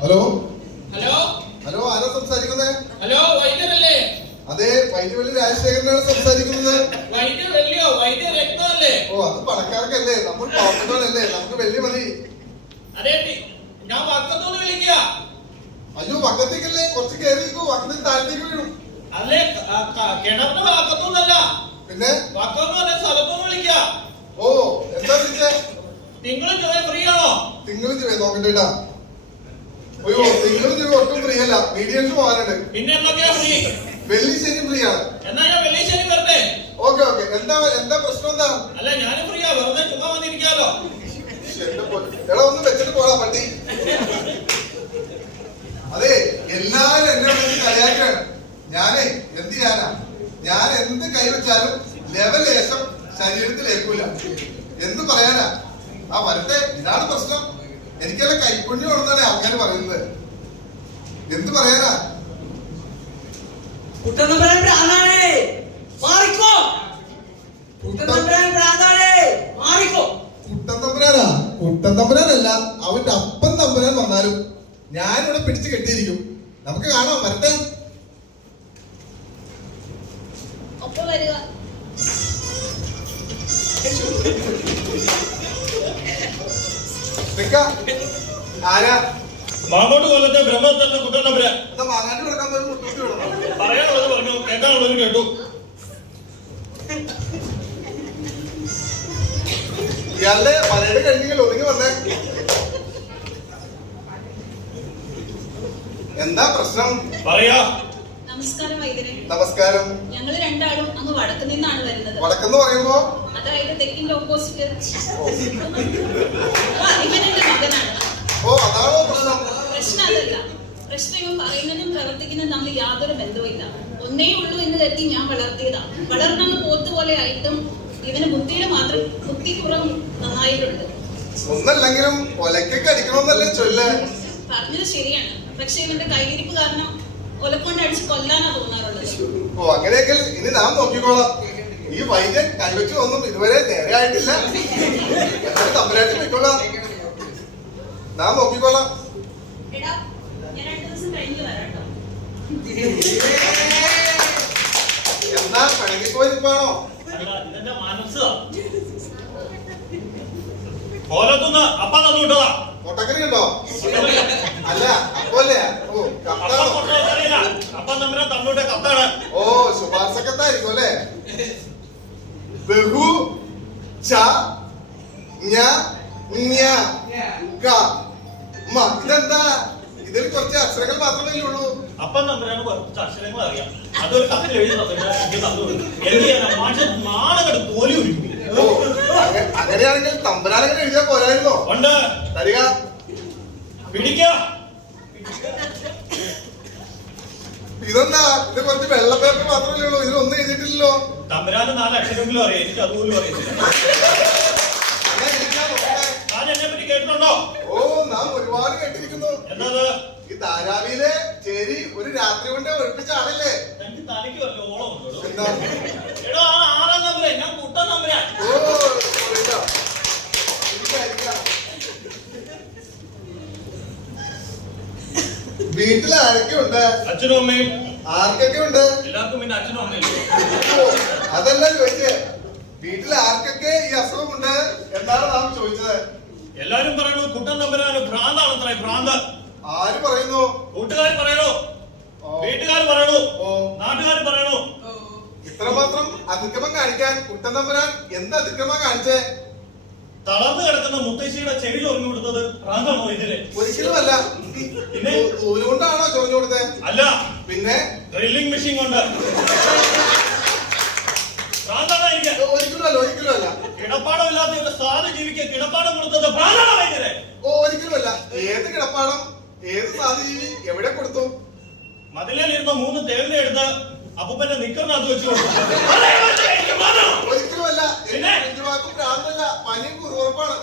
Hello hello hello, ആരാ സംസാരിക്കുന്നത്? Hello, വൈദ്യരല്ലേ? അതെ, വൈദ്യവള്ളി രാജശേഖരനാണ് സംസാരിക്കുന്നത്. വൈദ്യവല്ലിയോ? വൈദ്യ രക്തമല്ലേ? ഓ, അത് പണക്കാർക്കല്ലേ, നമ്മൾ പാവപ്പെട്ടവരല്ലേ, നമുക്ക് വെള്ളി മതി. അതെ, ഞാൻ വക്കത്തോട് വിളിക്കുക. അയ്യോ, വക്കത്തേക്കല്ലേ, കുറച്ച് കയറി നിൽക്കൂ, വക്കത്തിൽ താഴത്തേക്ക് വീഴും. അല്ലേ, കിണറിന് വക്കത്തോന്നല്ല, പിന്നെ വക്കം പറഞ്ഞ സ്ഥലത്തോന്ന് വിളിക്കുക. ഓ, എന്താ വിളിച്ചേ? തിങ്കളും ചൊവ്വ ഫ്രീ ആണോ? തിങ്കളും ചൊവ്വ നോക്കണ്ടേട്ടാ. അയ്യോ, തിങ്കളും ചൊവ്വ ഒട്ടും ഫ്രീ അല്ല, മീഡിയംസ് പോകാനുണ്ട്. പിന്നെ എന്തൊക്കെയാ ഫ്രീ? വെള്ളി ശനി ഫ്രീ ആണ്. എന്നാ ഞാൻ വെള്ളി ശനി വരട്ടെ? Okay okay. എന്താ പ്രശ്നം എന്താ? അല്ല, ഞാനും ഫ്രീയാ, വെറുതെ ചുമ്മാ വന്നിരിക്കാലോ. എടാ, ഒന്ന് വെച്ചിട്ട് പോടാ പട്ടി. അതെ, എല്ലാരും എന്നെ വിളിച്ച് കളിയാക്കാണ്. ഞാനേ എന്ത് ചെയ്യാനാ? ഞാൻ എന്ത് കൈവച്ചാലും ലെവലേശം ശരീരത്തിലേക്കൂല. എന്ത് പറയാനാ? ആ വരട്ടെ, ഇതാണ് പ്രശ്നം. എനിക്കെല്ലാം കൈപ്പുണ്യം ഉണ്ടെന്നാണ് ആൾക്കാർ പറയുന്നത്. എന്ത് പറയാനാ? കുട്ടൻ തമ്പുരാനല്ല, അവന്റെ അപ്പൻ തമ്പുരാൻ വന്നാലും ഞാനിവിടെ പിടിച്ചു കെട്ടിയിരിക്കും. നമുക്ക് കാണാം, വരട്ടെ. ആരാ? മാങ്ങോട്ട് കൊല്ലത്തെ ബ്രഹ്മത്തന്റെ കുട്ടൻ തമ്പുരാൻ. എന്താ മാങ്ങാണ്ട് കിടക്കാൻ പോലും മുട്ടൂട്ടി വിടണം? പറയാനുള്ളത് പറഞ്ഞു, കേൾക്കാനുള്ളത് കേട്ടു. ഇയാളുടെ പരേഡ് കഴിഞ്ഞെങ്കിൽ ഒതുങ്ങി വന്നേ. എന്താ പ്രശ്നം? പറയാ. നമസ്കാരം വൈദ്യരെ. നമസ്കാരം. ഞങ്ങൾ രണ്ടാളും അങ്ങ് വടക്ക് നിന്നാണ് വരുന്നത്. വടക്കെന്ന് പറയുമ്പോ? അതായത് തെക്കിന്റെ ഓപ്പോസിറ്റ്. ഇവനെന്റെ മകനാണ്. ഓ, അതാണോ പ്രശ്നം? പ്രശ്നം അതല്ല. പ്രശ്നം ഇവൻ പറയുന്നതും പ്രവർത്തിക്കുന്നതും തമ്മിൽ യാതൊരു ബന്ധവുമില്ല. ഒന്നേ ഉള്ളൂ എന്ന് കരുതി ഞാൻ വളർത്തിയതാ. വളർന്നങ്ങ് പോത്തുപോലെ ആയിട്ടും ഇവന് ബുദ്ധിക്കുറവ് നന്നായിട്ടുണ്ട്. ഒന്നല്ലെങ്കിലും ഒലക്കൊക്കെ അടിക്കണമെന്നല്ലേ ചൊല്ല്. പറഞ്ഞത് ശരിയാണ്. പക്ഷെ ഇവന്റെ കൈയിരിപ്പ് കാരണം ഒലക്കൊണ്ട് അടിച്ച് കൊല്ലാനാ തോന്നാറുള്ളത്. ഓ, അങ്ങനെയെങ്കിൽ ഇനി നാം നോക്കിക്കോളാം. ഈ വൈദ്യൻ കൈവച്ചു ഒന്നും ഇതുവരെ നേരെ ആയിട്ടില്ല. എന്നാലും തമ്പുരാട്ടി പോയിക്കോളാം, നാം നോക്കിക്കോളാം. എടാ, ഞാൻ 2 ദിവസം കഴിഞ്ഞ് വരാട്ടോ. എന്താ പഴകിപ്പോയി നിൽപ്പാണോ? ഇതെന്റെ മനസ്സാ. ഓലത്തുനിന്ന് അപ്പ തന്നു വിട്ടതാ. മുട്ടക്കറി ഉണ്ടോ? അല്ല, അപ്പോലെ. ഓ, കത്താണോ? അപ്പം തമ്പുരാൻ തന്നുവിട്ട കത്താണ്. ഓ, ശുപാർശ കത്തായിരിക്കും അല്ലേ? ബഹു ച ഞ ഞ്ഞ ക മ. ഇതെന്താ? ഇതിൽ കുറച്ച് അക്ഷരങ്ങൾ മാത്രമേ ഉള്ളൂ. അപ്പം തമ്പുരാന് കുറച്ച് അക്ഷരങ്ങൾ അറിയാം. അതൊരു കത്തിൽ എഴുതി തന്നു. എനിക്ക് നാണകട് തോലി ഒരുക്കി. ഓ, അങ്ങനെയാണെങ്കിൽ തമ്പുരാനങ്ങനെ എഴുതിയാ പോരായിരുന്നോ? ഉണ്ട്. തരിക. പിടിക്ക. ഇതെന്താ? ഇത് കുറച്ച് വെള്ള പേപ്പർ മാത്രമല്ലേ ഉള്ളൂ, ഇതിലൊന്നും എഴുതിയിട്ടില്ലല്ലോ. തമ്പുരാന് 4 അക്ഷരമെങ്കിലും അറിയാം, എനിക്ക് അതുപോലും അറിയത്തില്ല. താൻ എന്നെ പറ്റി കേട്ടിട്ടുണ്ടോ? ഓ, നാം ഒരുപാട് കേട്ടിരിക്കുന്നു. എന്നത്? ഈ ധാരാവിയിലെ ചേരി ഒരു രാത്രി കൊണ്ട് ഒഴിപ്പിച്ചാണല്ലേ? എനിക്ക് തലയ്ക്ക് വല്ല ഓളം ഉണ്ടോ? എന്താ? എടോ, 6-ാം നമ്പരാ, ഞാൻ കുട്ടൻ തമ്പുരാൻ. ഓ, വീട്ടിൽ ആരൊക്കെ ഉണ്ട്? അച്ഛനും അമ്മയും. ആർക്കൊക്കെ ഉണ്ട്? എല്ലാവർക്കും പിന്നെ അച്ഛനും അമ്മയും. അതല്ല ചോദിച്ചേ, വീട്ടിൽ ആർക്കൊക്കെ ഈ അസുഖമുണ്ട് എന്നാണ് നാം ചോദിച്ചത്. എല്ലാരും പറയണു കുട്ടൻ തമ്പുരാന് ഭ്രാന്താണത്രേ, ഭ്രാന്ത്. ആര് പറയുന്നു? കൂട്ടുകാർ പറയണു, വീട്ടുകാർ പറയണു, നാട്ടുകാർ പറയണു. ഇത്രമാത്രം അതിക്രമം കാണിക്കാൻ കുട്ടൻ തമ്പുരാൻ എന്ത് അതിക്രമം കാണിച്ചേ? തളർന്നു കിടക്കുന്ന മുത്തശ്ശിയുടെ ചെവി ചൊറിഞ്ഞു കൊടുത്തത് ഭ്രാന്താണോ ഇതില്? ഒരിക്കലുമല്ല. പിന്നെ നൂലുകൊണ്ടാണോ ചൊറിഞ്ഞു കൊടുത്തത്? അല്ല, പിന്നെ ഡ്രില്ലിംഗ് മെഷീൻ കൊണ്ട്. ഭ്രാന്താണോ എനിക്ക്? ഒരിക്കലുമല്ല, ഒരിക്കലുമല്ല. കിടപ്പാടമില്ലാത്ത ഒരു സാധു ജീവിക്ക് കിടപ്പാടം കൊടുത്തത് ഭ്രാന്താണോ ഇതില്? ഓ, ഒരിക്കലുമല്ല. ഏത് കിടപ്പാടം, ഏത് സാധുജീവി എവിടെ കൊടുത്തു? മതിലിരുന്ന 3 തേളിനെ എടുത്ത് അപ്പൂപ്പന്റെ നിക്കറിനകത്ത് വെച്ചു കൊടുത്തു. ഒരിക്കലുമല്ല. പിന്നെ വാക്കും ഭ്രാന്തല്ല, പനിയും കുറുറപ്പാണ്.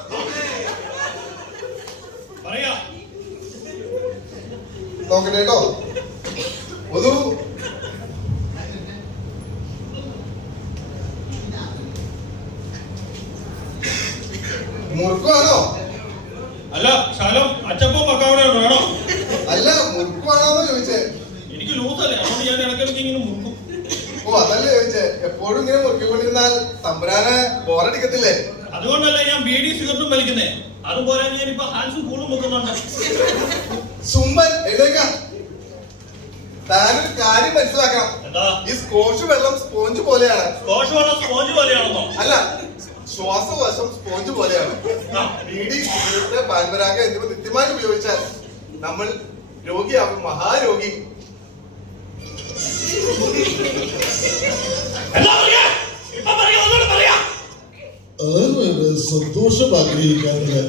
പറയാ. നോക്കട്ടെ കേട്ടോ. ഒരു മുറുക്കുവാണോ? അല്ല, ശാലം അച്ചപ്പം പക്കാവണ വേണോ? ഓ അതല്ലേ ചോദിച്ചേ, എപ്പോഴും ഇങ്ങനെ മുറുക്കിക്കൊണ്ടിരുന്നാൽ തമ്പുരാന് ബോറടിക്കത്തില്ലേ? അതുകൊണ്ടല്ല ഞാൻ ബീഡി സിഗരറ്റും വലിക്കുന്നേ. അതുപോലെ ഞാൻ ഇപ്പൊ ഹാൻസും കൂളും വെക്കുന്നുണ്ട്. സുമ്പൻ എഴുതേക്കാം. താനൊരു കാര്യം മനസ്സിലാക്കണം. എന്താ? ഈ സ്കോഷ് വെള്ളം സ്പോഞ്ച് പോലെയാണ്. സ്കോഷ് വെള്ളം സ്പോഞ്ച് പോലെയാണെന്നോ? അല്ല, ശ്വാസകോശം സ്പോഞ്ച് പോലെയാണ്. ബീഡി സിഗരറ്റ് പാൻപരാഗ എന്നിവ നിത്യമായി ഉപയോഗിച്ചാൽ നമ്മൾ രോഗിയാകും, മഹാരോഗി. ആരുമാണ് സന്തോഷം ആഗ്രഹിക്കാറുണ്ട്?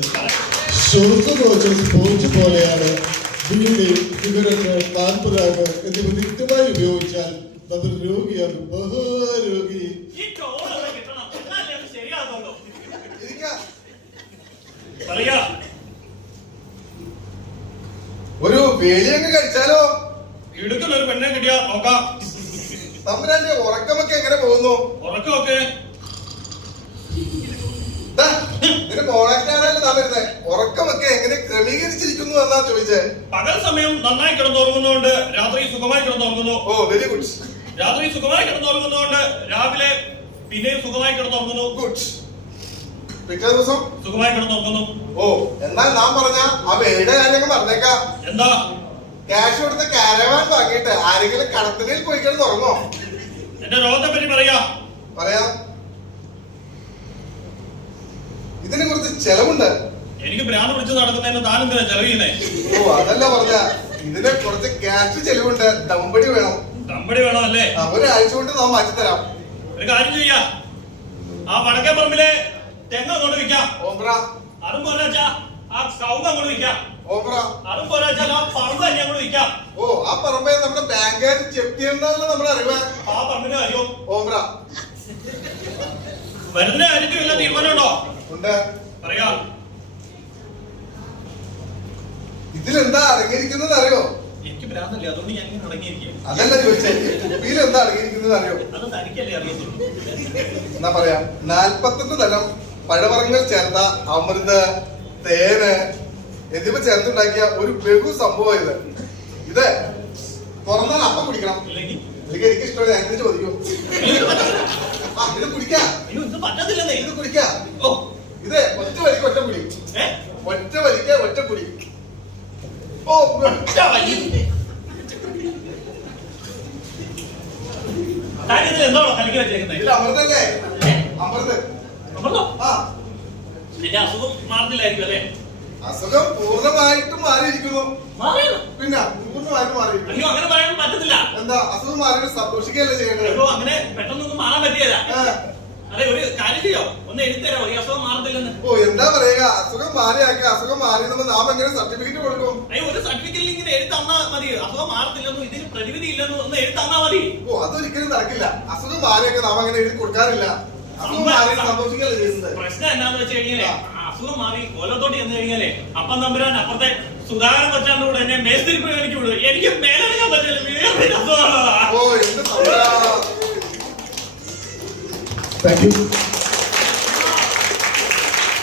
ശ്വാസകോശം സ്പോഞ്ച് പോലെയാണ്. ബീഡി സിഗരറ്റ് പാൻപരാഗ് എന്നിവ നിത്യമായി ഉപയോഗിച്ചാൽ നമ്മൾ രോഗിയാകും, മഹാരോഗി. ഈ ചോറൊക്കെ കിട്ടണം, എന്നാലേ അത് ശരിയാകുള്ളൂ. ഇരിക്കാം. പറയാ, ഒരു വേലിയങ്ങ് കഴിച്ചാലോ? ഇടുക്കുന്ന ഒരു പെണ്ണെ കിട്ടിയാ നോക്കാം. തമ്പുരാന്റെ ഉറക്കമൊക്കെ എങ്ങനെ പോകുന്നു? ഉറക്കമൊക്കെ ഇതിന് മോണാക്കാണല്ലോ നാം വരുന്നത്. ഉറക്കമൊക്കെ എങ്ങനെ ക്രമീകരിച്ചിരിക്കുന്നു എന്നാ ചോദിച്ചേ. പകൽ സമയം നന്നായി കിടന്നുറങ്ങുന്നതുകൊണ്ട് രാത്രി സുഖമായി കിടന്നുറങ്ങുന്നു. ഓ വെരി ഗുഡ്. രാത്രി സുഖമായി കിടന്നുറങ്ങുന്നതുകൊണ്ട് രാവിലെ പിന്നെയും സുഖമായി കിടന്നുറങ്ങുന്നു. ഗുഡ്. പിറ്റേ ദിവസം സുഖമായി കിടന്നുറങ്ങുന്നു. ഓ എന്നാൽ നാം പറഞ്ഞ ആ വേയുടെ കാര്യങ്ങൾ പറഞ്ഞേക്കാം. എന്താ? ക്യാഷ് കൊടുത്ത കാരവാൻ വാങ്ങിയിട്ട് ആരെങ്കിലും കടത്തിനിൽ പോയി കിടന്ന് ഉറങ്ങോ? എന്റെ രോഗത്തെ പറ്റി പറയാ. പറയാം. ഇതിന് കുറച്ച് ചെലവുണ്ട്. എനിക്ക് ഭ്രാന്ത് പിടിച്ച് നടക്കുന്നതിന് താനെന്തിനാ ചെലവ് ചെയ്യുന്നേ? ഓ അതല്ല പറഞ്ഞ, ഇതിന് കുറച്ച് ക്യാഷ് ചെലവുണ്ട്. ദമ്പടി വേണം. കമ്പടി വേണം അല്ലേ? ഒരാഴ്ച കൊണ്ട് നാം മാറ്റിത്തരാം. ഒരു കാര്യം ചെയ്യാ, ആ വടക്കേ പറമ്പിലെ തെങ്ങ് അങ്ങോട്ട് വിൽക്കാം. ഓംബ്ര അതും പോരാച്ചാ ആ കവുങ്ങ് അങ്ങോട്ട് വിൽക്കാം. ഓംബ്ര അതും പോരാച്ചാൽ ആ പറമ്പ് തന്നെ അങ്ങോട്ട് വിൽക്കാം. ഓ ആ പറമ്പേ നമ്മുടെ ബാങ്കുകാർ ചെപ്പിയെന്നാണ് നമ്മുടെ അറിവ്. ആ പറമ്പിന്റെ കാര്യവും ഓംബ്ര വരുന്ന കാര്യത്തിൽ വല്ല തീരുമാനമുണ്ടോ? ഉണ്ട്. പറയാ. ഇതിലെന്താ അടങ്ങിയിരിക്കുന്നത് അറിയോ? എനിക്ക് ഭ്രാന്തല്ലേ, അതുകൊണ്ട് ഞാൻ ഇങ്ങനെ അടങ്ങിയിരിക്കും. അതല്ല ചോദിച്ചേ, കുപ്പിയിൽ എന്താ അടങ്ങിയിരിക്കുന്നത് അറിയോ? അത് തനിക്കല്ലേ അറിയത്തുള്ളൂ. എന്നാ പറയാ, 41 തരം പഴവർഗ്ഗങ്ങൾ ചേർത്ത അമൃത്, തേന് എന്നിവ ചേർത്തുണ്ടാക്കിയ ഒരു ബഹു സംഭവം ഇത്. ഇത് തുറന്നാൽ അപ്പം കുടിക്കണം. ഇല്ലെങ്കിൽ എനിക്ക് ഇഷ്ടമുള്ള ഞാൻ ചോദിക്കൂ. ഇത് കുടിക്കാം. അയ്യോ ഇത് പറ്റത്തില്ലെന്നേ. ഇത് കുടിക്കാം. ഓ ഇത് ഒറ്റ വലിക്ക് ഒറ്റ കുടി. ഒറ്റ വലിക്ക ഒറ്റ കുടി. ഓ കാര്യത്തിൽ എന്താണോ കലക്കി വെച്ചേക്കുന്നത്? ഇതിൽ അമൃതല്ലേ? അമൃത്. അമൃതോ? ആ എന്റെ അസുഖം മാറുന്നില്ലായിരിക്കും അല്ലേ? അസുഖം പൂർണ്ണമായിട്ടും മാറിയിരിക്കുന്നു. മാറിയോ? പിന്നെ പൂർണ്ണമായിട്ടും മാറിയിരിക്കുന്നു. അയ്യോ അങ്ങനെ പറയാൻ പറ്റത്തില്ല. എന്താ അസുഖം മാറി സന്തോഷിക്കുകയല്ലേ ചെയ്യേണ്ടത്? അയ്യോ അങ്ങനെ പെട്ടെന്നൊന്നും മാറാൻ പറ്റിയല്ല. അതെ ഒരു കാര്യം ചെയ്യോ, ഒന്ന് എഴുത്തരാമോ ഈ അസുഖം മാറത്തില്ലെന്ന്? ഓ എന്താ പറയുക, അസുഖം മാറിയാക്കി അസുഖം മാറി നമ്മൾ നാം എങ്ങനെ സർട്ടിഫിക്കറ്റ് കൊടുക്കും? അയ്യോ ഒരു സർട്ടിഫിക്കറ്റിൽ ഇങ്ങനെ എഴുത്തന്നാ മതി. അസുഖം മാറത്തില്ലെന്നും ഇതിന് പ്രതിവിധി ഇല്ലെന്നും ഒന്ന് എഴുത്തന്നാ മതി. ഓ അതൊരിക്കലും നടക്കില്ല. അസുഖം മാറിയൊക്കെ നാം അങ്ങനെ എഴുതി കൊടുക്കാറില്ല. അസുഖം മാറി സന്തോഷിക്കുകയല്ലേ ചെയ്യുന്നത്? പ്രശ്നം എന്താന്ന് വെച്ച് കഴിഞ്ഞാലേ, അസുഖം മാറി കൊല്ലത്തോട്ട് ചെന്ന് കഴിഞ്ഞാലേ അപ്പം തമ്പുരാൻ അപ്പുറത്തെ സുധാകരൻ കൊച്ചാന്റെ കൂടെ എന്നെ മേസ്തിരിപ്പ് എനിക്ക് വിടും. എനിക്ക് മേലെടുക്കാൻ പറ്റില്ല. ഓ എന്ത് സംഭവം. Thank you.